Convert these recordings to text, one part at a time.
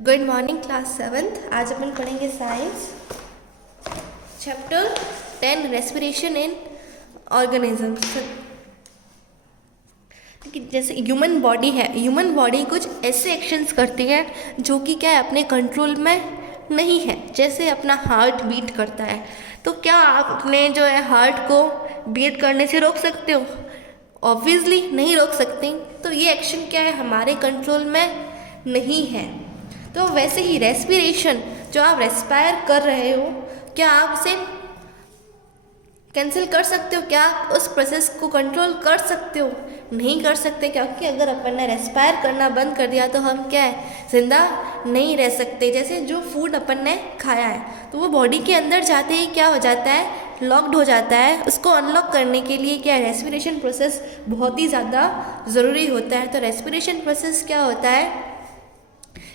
Good morning class 7th। आज अपन पढ़ेंगे science chapter 10 respiration in organisms. जैसे ह्यूमन बॉडी है, ह्यूमन बॉडी कुछ ऐसे एक्शंस करती है जो कि क्या है अपने कंट्रोल में नहीं है। जैसे अपना हार्ट बीट करता है, तो क्या आप अपने जो है हार्ट को बीट करने से रोक सकते हो? ऑब्वियसली नहीं रोक सकते। तो ये एक्शन क्या है, हमारे कंट्रोल में नहीं है। तो वैसे ही रेस्पिरेशन, जो आप रेस्पायर कर रहे हो, क्या आप उसे कैंसिल कर सकते हो? क्या आप उस प्रोसेस को कंट्रोल कर सकते हो? नहीं कर सकते, क्योंकि अगर अपन ने रेस्पायर करना बंद कर दिया तो हम क्या है, जिंदा नहीं रह सकते। जैसे जो फूड अपन ने खाया है तो वो बॉडी के अंदर जाते ही क्या हो जाता है, लॉक्ड हो जाता है। उसको अनलॉक करने के लिए क्या है, रेस्पिरेशन प्रोसेस बहुत ही ज़्यादा ज़रूरी होता है। तो रेस्पिरेशन प्रोसेस क्या होता है,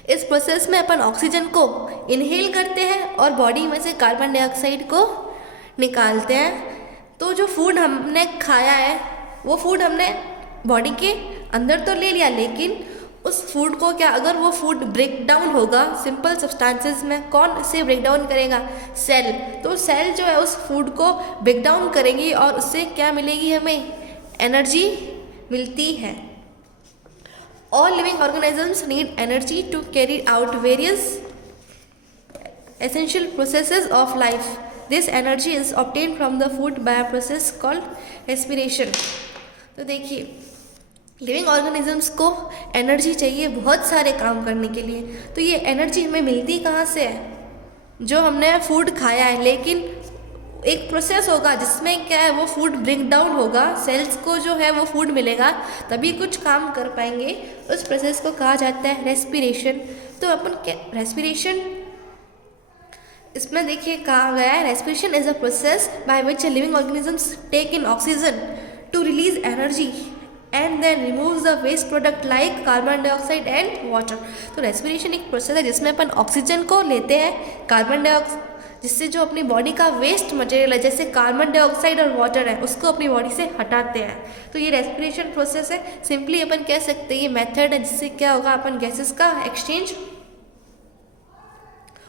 इस प्रोसेस में अपन ऑक्सीजन को इनहेल करते हैं और बॉडी में से कार्बन डाइऑक्साइड को निकालते हैं। तो जो फूड हमने खाया है वो फूड हमने बॉडी के अंदर तो ले लिया, लेकिन उस फूड को क्या, अगर वो फूड ब्रेक डाउन होगा सिंपल सब्सटेंसेस में, कौन से ब्रेक डाउन करेगा? सेल। तो सेल जो है उस फूड को ब्रेक डाउन करेंगी और उससे क्या मिलेगी, हमें एनर्जी मिलती है। All living organisms need energy to carry out various essential processes of life. This energy is obtained from the food by a process called respiration. तो देखिए, लिविंग ऑर्गेनिजम्स को एनर्जी चाहिए बहुत सारे काम करने के लिए। तो ये एनर्जी हमें मिलती कहाँ से है? जो हमने फूड खाया है, लेकिन एक प्रोसेस होगा जिसमें क्या है, वो फूड ब्रेक डाउन होगा, सेल्स को जो है वो फूड मिलेगा, तभी कुछ काम कर पाएंगे। उस प्रोसेस को कहा जाता है रेस्पिरेशन। तो अपन क्या, रेस्पिरेशन इसमें देखिए कहा गया है, respiration is a process by which living organisms take in oxygen to release energy and then remove the waste product like carbon dioxide and water. तो रेस्पिरेशन एक प्रोसेस है जिसमें अपन ऑक्सीजन को लेते हैं, कार्बन डाइऑक्साइड, जिससे जो अपनी बॉडी का वेस्ट मटेरियल है जैसे कार्बन डाइऑक्साइड और वाटर है, उसको अपनी बॉडी से हटाते हैं। तो ये रेस्पिरेशन प्रोसेस है। सिंपली अपन कह सकते हैं ये मेथड है जिससे क्या होगा, अपन गैसेस का एक्सचेंज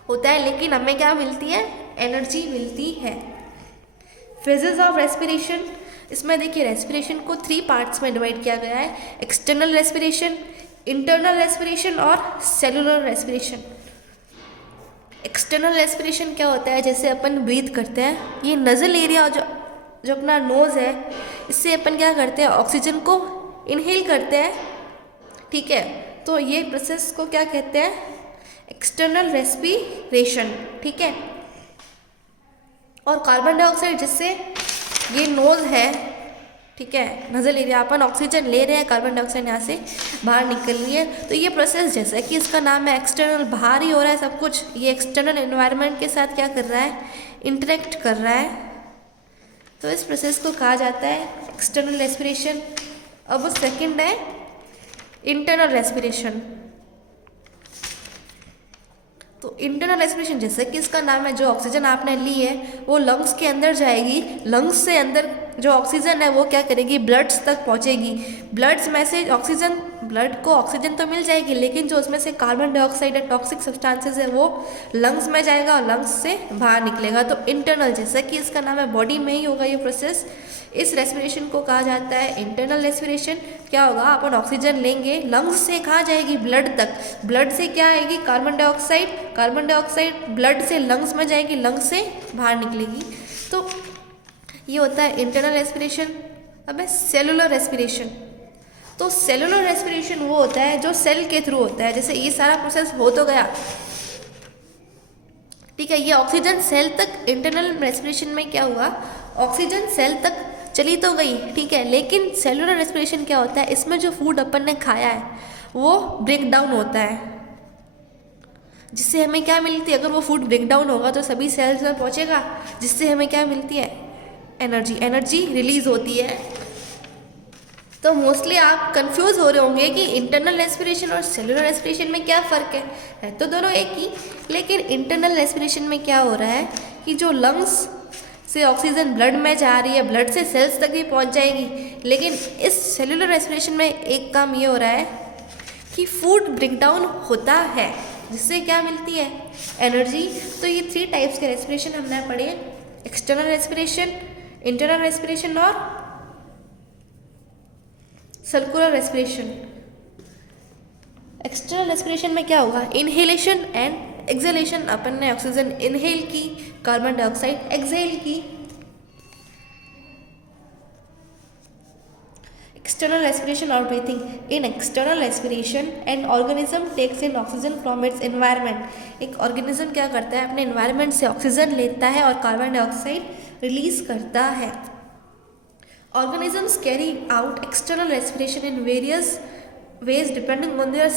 होता है, लेकिन हमें क्या मिलती है, एनर्जी मिलती है। फेजेस ऑफ रेस्पिरेशन, इसमें देखिए रेस्पिरेशन को 3 पार्ट्स में डिवाइड किया गया है, एक्सटर्नल रेस्पिरेशन, इंटरनल रेस्पिरेशन और सेलुलर रेस्पिरेशन। एक्सटर्नल रेस्पिरेशन क्या होता है, जैसे अपन ब्रीथ करते हैं, ये नज़ल एरिया जो अपना नोज़ है, इससे अपन क्या करते हैं, ऑक्सीजन को इनहेल करते हैं, ठीक है। तो ये प्रोसेस को क्या कहते हैं, एक्सटर्नल रेस्पिरेशन, ठीक है। और कार्बन डाइऑक्साइड, जिससे ये नोज़ है, ठीक है, नज़ल एरिया, अपन ऑक्सीजन ले रहे हैं, कार्बन डाइऑक्साइड यहाँ से बाहर निकल रही है। तो ये प्रोसेस जैसा कि इसका नाम है एक्सटर्नल, बाहर ही हो रहा है सब कुछ, ये एक्सटर्नल एनवायरनमेंट के साथ क्या कर रहा है, इंटरेक्ट कर रहा है। तो इस प्रोसेस को कहा जाता है एक्सटर्नल रेस्पिरेशन। अब सेकंड है इंटरनल रेस्पिरेशन। तो इंटरनल रेस्पिरेशन, जैसे कि इसका नाम है, जो ऑक्सीजन आपने ली है वो लंग्स के अंदर जाएगी, लंग्स से अंदर जो ऑक्सीजन है वो क्या करेगी, ब्लड्स तक पहुंचेगी। ब्लड्स में से ऑक्सीजन, ब्लड को ऑक्सीजन तो मिल जाएगी, लेकिन जो उसमें से कार्बन डाइऑक्साइड है, टॉक्सिक सब्सटेंसेस है, वो लंग्स में जाएगा और लंग्स से बाहर निकलेगा। तो इंटरनल, जैसा कि इसका नाम है, बॉडी में ही होगा ये प्रोसेस। इस रेस्पिरेशन को कहा जाता है इंटरनल रेस्पिरेशन। क्या होगा, अपन ऑक्सीजन लेंगे, लंग्स से कहाँ जाएगी, ब्लड तक, ब्लड से क्या आएगी, carbon dioxide, carbon dioxide blood से लंग्स में जाएगी, लंग्स से बाहर निकलेगी। तो ये होता है इंटरनल रेस्पिरेशन। अब है सेलुलर रेस्पिरेशन। तो सेलुलर रेस्पिरेशन वो होता है जो सेल के थ्रू होता है। जैसे ये सारा प्रोसेस हो तो गया, ठीक है, ये ऑक्सीजन सेल तक, इंटरनल रेस्पिरेशन में क्या हुआ, ऑक्सीजन सेल तक चली तो गई, ठीक है, लेकिन सेलुलर रेस्पिरेशन क्या होता है, इसमें जो फूड अपन ने खाया है वो ब्रेक डाउन होता है, जिससे हमें क्या मिलती है, अगर वो फूड ब्रेक डाउन होगा तो सभी सेल्स में पहुंचेगा, जिससे हमें क्या मिलती है, एनर्जी, एनर्जी रिलीज होती है। तो मोस्टली आप कंफ्यूज हो रहे होंगे कि इंटरनल रेस्पिरेशन और सेलुलर रेस्पिरेशन में क्या फ़र्क है तो दोनों एक ही, लेकिन इंटरनल रेस्पिरेशन में क्या हो रहा है कि जो लंग्स से ऑक्सीजन ब्लड में जा रही है, ब्लड से सेल्स तक भी पहुंच जाएगी, लेकिन इस सेलुलर रेस्पिरेशन में एक काम ये हो रहा है कि फूड ब्रेक डाउन होता है, जिससे क्या मिलती है, एनर्जी। तो ये 3 टाइप्स के रेस्पिरेशन हमने पढ़े, एक्सटर्नल रेस्पिरेशन, इंटरनल रेस्पिरेशन और सर्कुलर रेस्पिरेशन। एक्सटर्नल रेस्पिरेशन में क्या होगा, इनहेलेशन एंड एक्सहेलेशन। अपन ने ऑक्सीजन इनहेल की, कार्बन डाइऑक्साइड एक्सहेल की। External respiration or breathing. In external respiration, an organism takes in oxygen from its environment. एक organism क्या करता है, अपने environment से ऑक्सीजन लेता है और कार्बन डाइऑक्साइड रिलीज करता है। Organisms carry out external respiration in various ways depending on their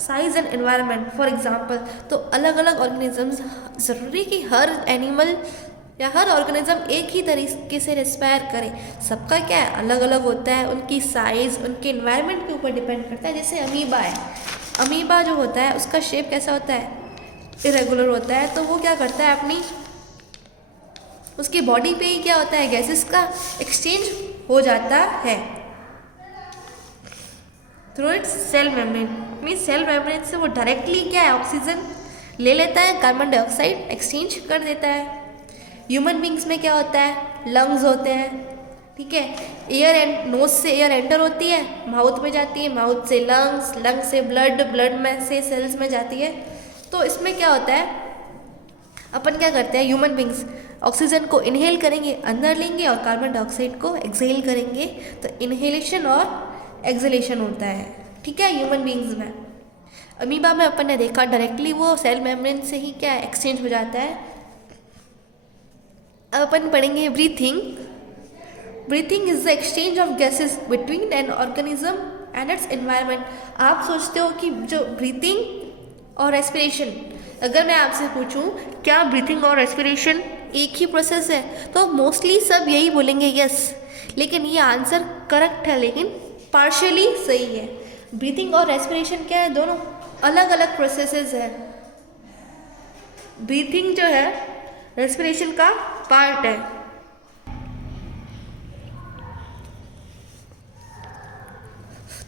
size and environment. For example, तो अलग अलग organisms, ज़रूरी कि हर एनिमल या हर ऑर्गेनिज्म एक ही तरीके से रेस्पायर करे, सबका क्या है, अलग अलग होता है, उनकी साइज़ उनके इन्वायरमेंट के ऊपर डिपेंड करता है। जैसे अमीबा है, अमीबा जो होता है उसका शेप कैसा होता है, इरेगुलर होता है। तो वो क्या करता है, अपनी उसकी बॉडी पे ही क्या होता है, गैसेस का एक्सचेंज हो जाता है थ्रू इट्स सेल मेम्ब्रेन। अपनी सेल मेम्ब्रेन से वो डायरेक्टली क्या है, ऑक्सीजन ले लेता है, कार्बन डाइऑक्साइड एक्सचेंज कर देता है। ह्यूमन बींग्स में क्या होता है, लंग्स होते हैं, ठीक है, एयर एंड नोज से एयर एंटर होती है, माउथ में जाती है, माउथ से लंग्स, लंग्स से ब्लड, ब्लड में से सेल्स में जाती है। तो इसमें क्या होता है, अपन क्या करते हैं, ह्यूमन बींग्स ऑक्सीजन को इनहेल करेंगे, अंदर लेंगे, और कार्बन डाइऑक्साइड को एक्सहेल करेंगे। तो इनहेलेशन और एक्सहेलेशन होता है, ठीक है, ह्यूमन बींग्स में। अमीबा में अपन ने देखा डायरेक्टली वो सेल मेम्ब्रेन से ही क्या एक्सचेंज हो जाता है। अब अपन पढ़ेंगे breathing. Breathing is the exchange of gases between an organism and it's environment. आप सोचते हो कि जो ब्रीथिंग और रेस्पिरेशन, अगर मैं आपसे पूछूं क्या ब्रीथिंग और रेस्पिरेशन एक ही प्रोसेस है, तो मोस्टली सब यही बोलेंगे यस, लेकिन ये आंसर करेक्ट है, लेकिन पार्शियली सही है। ब्रीथिंग और रेस्पिरेशन क्या है, दोनों अलग अलग प्रोसेसेस है। ब्रीथिंग जो है रेस्पिरेशन का पार्ट है।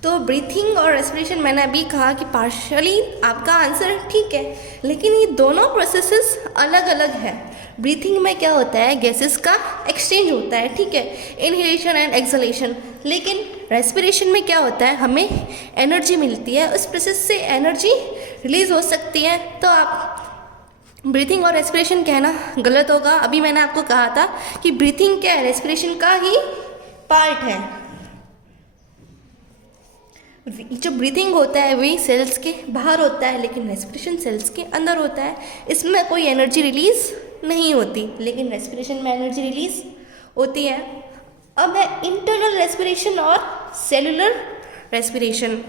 तो ब्रीथिंग और रेस्पिरेशन मैंने अभी कहा कि पार्शियली आपका आंसर ठीक है, लेकिन ये दोनों प्रोसेसेस अलग अलग है। ब्रीथिंग में क्या होता है, गैसेस का एक्सचेंज होता है, ठीक है, इनहेलेशन एंड एक्सहेलेशन। लेकिन रेस्पिरेशन में क्या होता है, हमें एनर्जी मिलती है, उस प्रोसेस से एनर्जी रिलीज हो सकती है। तो आप ब्रीथिंग और रेस्पिरेशन कहना गलत होगा। अभी मैंने आपको कहा था कि ब्रीथिंग क्या है, रेस्पिरेशन का ही पार्ट है। जो ब्रीथिंग होता है वही सेल्स के बाहर होता है, लेकिन रेस्पिरेशन सेल्स के अंदर होता है। इसमें कोई एनर्जी रिलीज नहीं होती, लेकिन रेस्पिरेशन में एनर्जी रिलीज होती है। अब है इंटरनल रेस्पिरेशन और cellular respiration.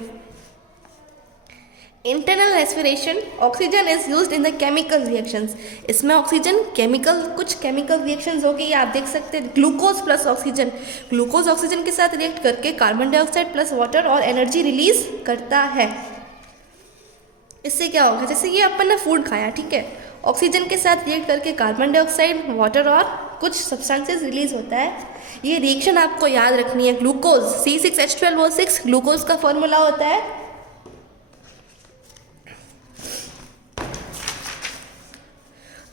Internal respiration, oxygen is used in the chemical reactions. इसमें ऑक्सीजन केमिकल, कुछ केमिकल रिएक्शंस हो गई, आप देख सकते हैं, glucose plus oxygen, glucose oxygen के साथ रिएक्ट करके कार्बन डाइऑक्साइड प्लस वाटर और एनर्जी रिलीज करता है। इससे क्या होगा, जैसे ये अपन ने फूड खाया, ठीक है, ऑक्सीजन के साथ रिएक्ट करके कार्बन डाइऑक्साइड, वाटर और कुछ सब्सटेंसेस रिलीज होता है। ये रिएक्शन आपको याद रखनी है। ग्लूकोज C6H12O6 ग्लूकोज का फॉर्मूला होता है।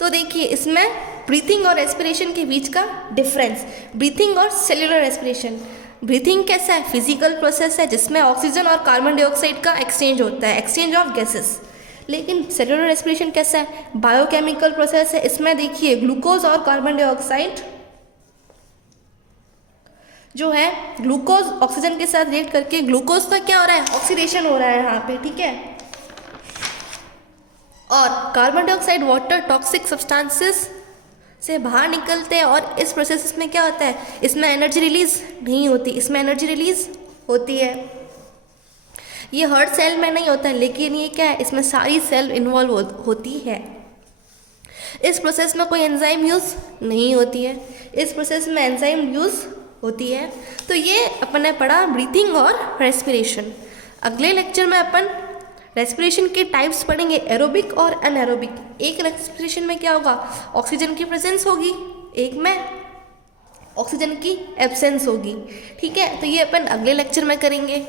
तो देखिए इसमें ब्रीथिंग और रेस्पिरेशन के बीच का डिफरेंस, ब्रीथिंग और सेल्यूलर रेस्पिरेशन। ब्रीथिंग कैसा है, फिजिकल प्रोसेस है जिसमें ऑक्सीजन और कार्बन डाइऑक्साइड का एक्सचेंज होता है, एक्सचेंज ऑफ गैसेस। लेकिन सेल्यूलर रेस्पिरेशन कैसा है, बायोकेमिकल प्रोसेस है। इसमें देखिए ग्लूकोज और कार्बन डाइऑक्साइड जो है, ग्लूकोज ऑक्सीजन के साथ रिएक्ट करके ग्लूकोज का क्या हो रहा है, ऑक्सीडेशन हो रहा है यहाँ पे, ठीक है। और carbon dioxide, water, toxic substances से बाहर निकलते हैं, और इस प्रोसेस में क्या होता है, इसमें एनर्जी रिलीज नहीं होती, इसमें एनर्जी रिलीज होती है। ये हर सेल में नहीं होता है, लेकिन ये क्या है, इसमें सारी सेल इन्वॉल्व होती है। इस प्रोसेस में कोई एंजाइम यूज़ नहीं होती है, इस प्रोसेस में एंजाइम यूज़ होती है। तो ये अपन ने पढ़ा ब्रीथिंग और रेस्पिरेशन। अगले लेक्चर में अपन रेस्पिरेशन के टाइप्स पढ़ेंगे, एरोबिक और अनएरोबिक। एक रेस्पिरेशन में क्या होगा, ऑक्सीजन की प्रेजेंस होगी, एक में ऑक्सीजन की एब्सेंस होगी, ठीक है। तो ये अपन अगले लेक्चर में करेंगे।